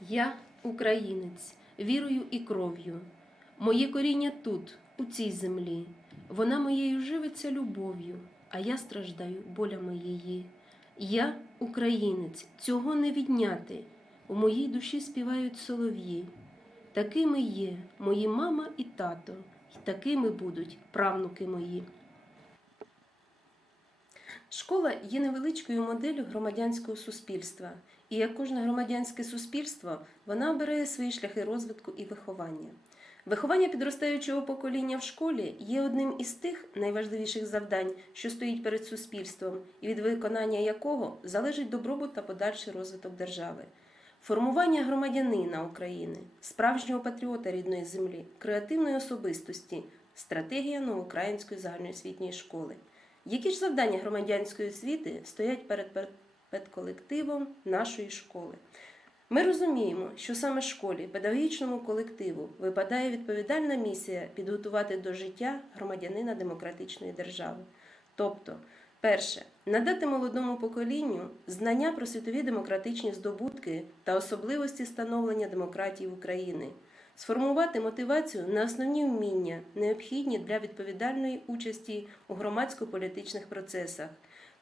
Я українець, вірою і кров'ю. Моє коріння тут, у цій землі. Вона моєю живиться любов'ю, а я страждаю болями її. Я українець, цього не відняти. У моїй душі співають солов'ї. Такими є мої мама і тато, і такими будуть правнуки мої. Школа є невеличкою моделлю громадянського суспільства, і як кожне громадянське суспільство, вона обирає свої шляхи розвитку і виховання. Виховання підростаючого покоління в школі є одним із тих найважливіших завдань, що стоїть перед суспільством, і від виконання якого залежить добробут та подальший розвиток держави. Формування громадянина України, справжнього патріота рідної землі, креативної особистості, стратегія новоукраїнської загальноосвітньої школи. Які ж завдання громадянської освіти стоять перед педколективом нашої школи? Ми розуміємо, що саме школі, педагогічному колективу випадає відповідальна місія підготувати до життя громадянина демократичної держави. Тобто, перше, надати молодому поколінню знання про світові демократичні здобутки та особливості становлення демократії України, сформувати мотивацію на основні вміння, необхідні для відповідальної участі у громадсько-політичних процесах,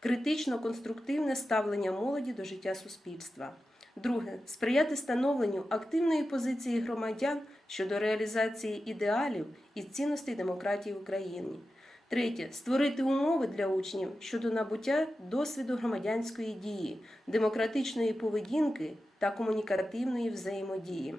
критично-конструктивне ставлення молоді до життя суспільства. Друге сприяти становленню активної позиції громадян щодо реалізації ідеалів і цінностей демократії в Україні. Третє створити умови для учнів щодо набуття досвіду громадянської дії, демократичної поведінки та комунікативної взаємодії.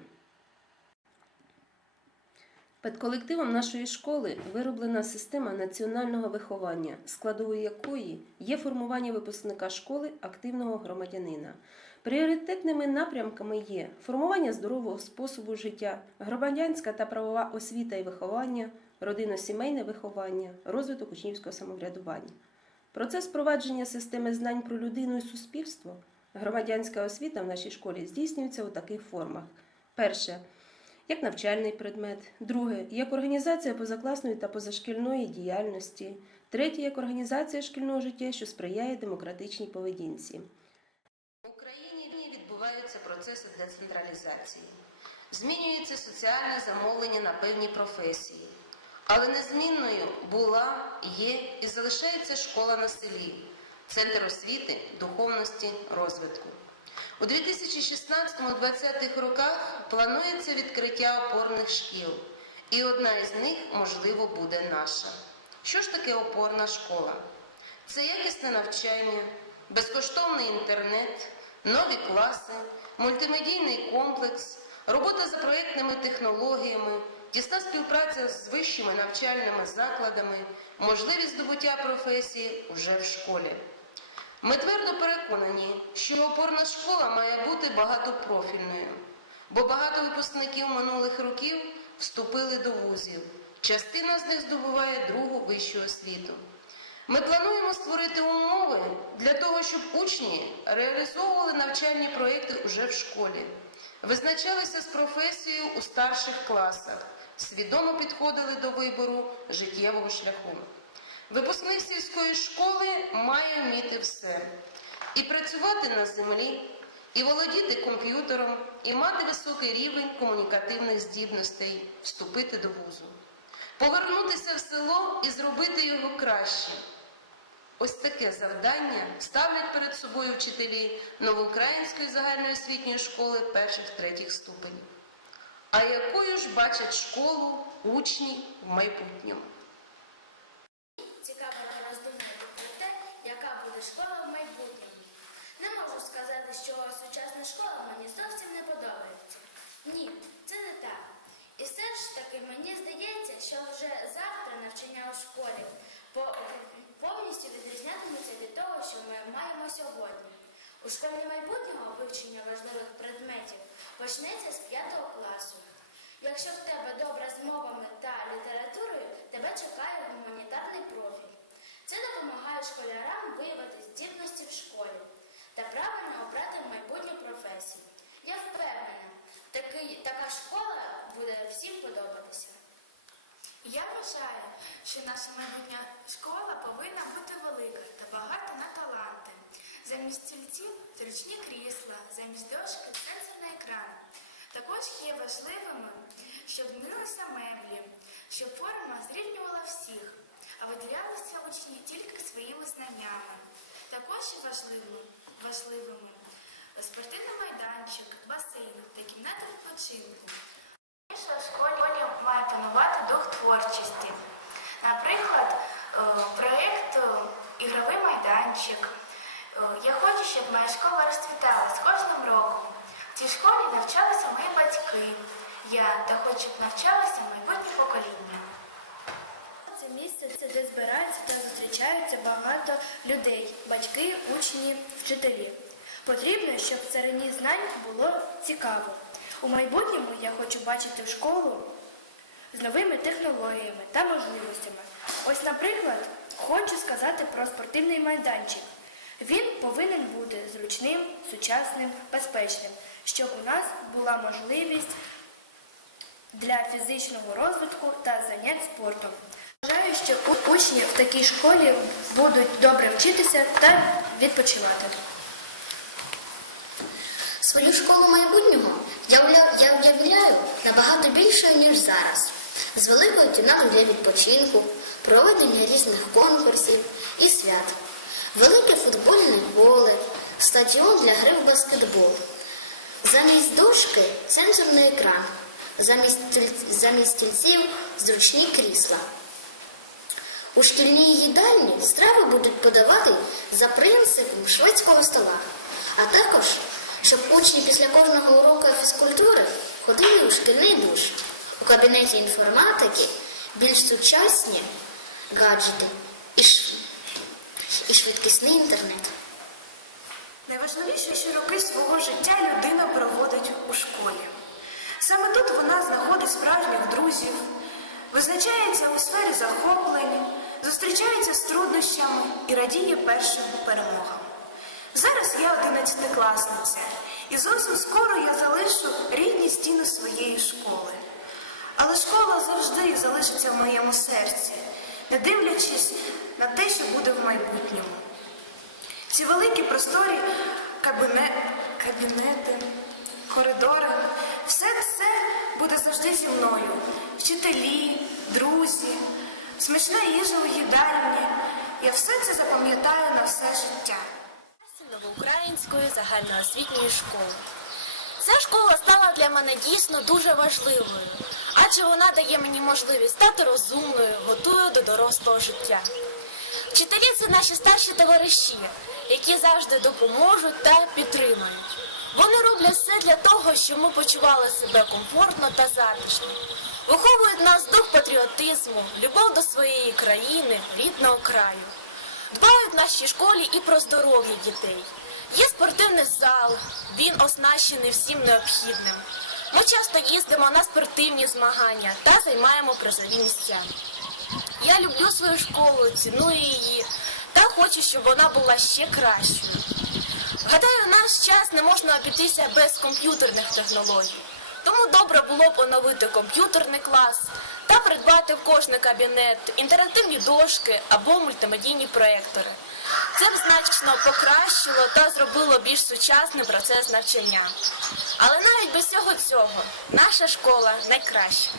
Під колективом нашої школи вироблена система національного виховання, складовою якої є формування випускника школи активного громадянина. Пріоритетними напрямками є формування здорового способу життя, громадянська та правова освіта і виховання, родинно-сімейне виховання, розвиток учнівського самоврядування. Процес впровадження системи знань про людину і суспільство, громадянська освіта в нашій школі здійснюється у таких формах: перше як навчальний предмет, друге як організація позакласної та позашкільної діяльності, третє як організація шкільного життя, що сприяє демократичній поведінці. В Україні відбуваються процеси децентралізації. Змінюється соціальне замовлення на певні професії. Але незмінною була, є і залишається школа на селі, центр освіти, духовності, розвитку. У 2016-2020 роках планується відкриття опорних шкіл, і одна із них, можливо, буде наша. Що ж таке опорна школа? Це якісне навчання, безкоштовний інтернет, нові класи, мультимедійний комплекс, робота за проєктними технологіями, тісна співпраця з вищими навчальними закладами, можливість здобуття професії уже в школі. Ми твердо переконані, що опорна школа має бути багатопрофільною, бо багато випускників минулих років вступили до вузів. Частина з них здобуває другу вищу освіту. Ми плануємо створити умови для того, щоб учні реалізовували навчальні проєкти уже в школі, визначалися з професією у старших класах, свідомо підходили до вибору життєвого шляху. Випускник сільської школи має вміти все і працювати на землі, і володіти комп'ютером, і мати високий рівень комунікативних здібностей, вступити до вузу, повернутися в село і зробити його краще. Ось таке завдання ставлять перед собою вчителі новоукраїнської загальноосвітньої школи перших третіх ступенів. А якою ж бачать школу учні в майбутньому? Цікаво роздумати про те, яка школа в майбутньому. Не можу сказати, що сучасна школа мені зовсім не подобається. Ні, це не так. І все ж таки мені здається, що вже завтра навчання у школі повністю відрізнятиметься від того, що ми маємо сьогодні. У школі майбутнього вивчення важливих предметів почнеться з 5 класу. Якщо в тебе добра з мовами та літературою, тебе чекає гуманітарний профіль. Це допомагає школярам виявити здібності в школі та правильно обрати майбутню професію. Я впевнена, такий, така школа буде всім подобатися. Я вважаю, що наша майбутня школа повинна бути велика та багата на таланти. Замість стільців зручні крісла, замість дошки сенсорний екран. Також є важливими, щоб гнилися меблі, щоб форма зрівнювала всіх, а виділялися учні тільки своїми знаннями. Також важливими, важливими спортивний майданчик, басейн та кімната відпочинку. В школі має панувати дух творчості. Наприклад, е, проєкт е, ігровий майданчик. Е, Я хочу, щоб моя школа розцвітала з кожним роком. В цій школі навчалися мої батьки. Я та хочу, щоб навчалося майбутнє покоління. Це місце, де збираються та зустрічаються багато людей, батьки, учні, вчителі. Потрібно, щоб в царині знань було цікаво. У майбутньому я хочу бачити школу з новими технологіями та можливостями. Ось, наприклад, хочу сказати про спортивний майданчик. Він повинен бути зручним, сучасним, безпечним, щоб у нас була можливість для фізичного розвитку та занять спортом. Вважаю, що учні в такій школі будуть добре вчитися та відпочивати. Свою школу майбутнього я уявля- уявляю набагато більшою, ніж зараз. З великою кімнатою для відпочинку, проведення різних конкурсів і свят, велике футбольне поле, стадіон для гри в баскетбол. Замість дошки сенсорний екран, замість стільців зручні крісла. У шкільній їдальні страви будуть подавати за принципом шведського стола, а також, щоб учні після кожного уроку фізкультури ходили у шкільний душ. У кабінеті інформатики більш сучасні гаджети і, ш... і швидкісний інтернет. Найважливіші роки свого життя людина проводить у школі. Саме тут вона знаходить справжніх друзів, визначається у сфері захоплень, зустрічається з труднощами і радіє першим перемогам. Зараз я одинадцятикласниця, і зовсім скоро я залишу рідні стіни своєї школи. Але школа завжди залишиться в моєму серці, не дивлячись на те, що буде в майбутньому. Ці великі просторі кабіне... кабінети, коридори, все це буде завжди зі мною. Вчителі, друзі, смачна їжа у їдальні. Я все це запам'ятаю на все життя. Новоукраїнської загальноосвітньої школи. Ця школа стала для мене дійсно дуже важливою, адже вона дає мені можливість стати розумною, готую до дорослого життя. Вчителі це наші старші товариші, які завжди допоможуть та підтримують. Вони роблять все для того, щоб ми почували себе комфортно та затишно. Виховують нас дух патріотизму, любов до своєї країни, рідного краю. Дбають в нашій школі і про здоров'я дітей. Є спортивний зал, він оснащений всім необхідним. Ми часто їздимо на спортивні змагання та займаємо призові місця. Я люблю свою школу, ціную її та хочу, щоб вона була ще кращою. Гадаю, наш час не можна обійтися без комп'ютерних технологій. Тому добре було б оновити комп'ютерний клас та придбати в кожний кабінет інтерактивні дошки або мультимедійні проєктори. Це б значно покращило та зробило більш сучасний процес навчання. Але навіть без всього цього наша школа найкраща.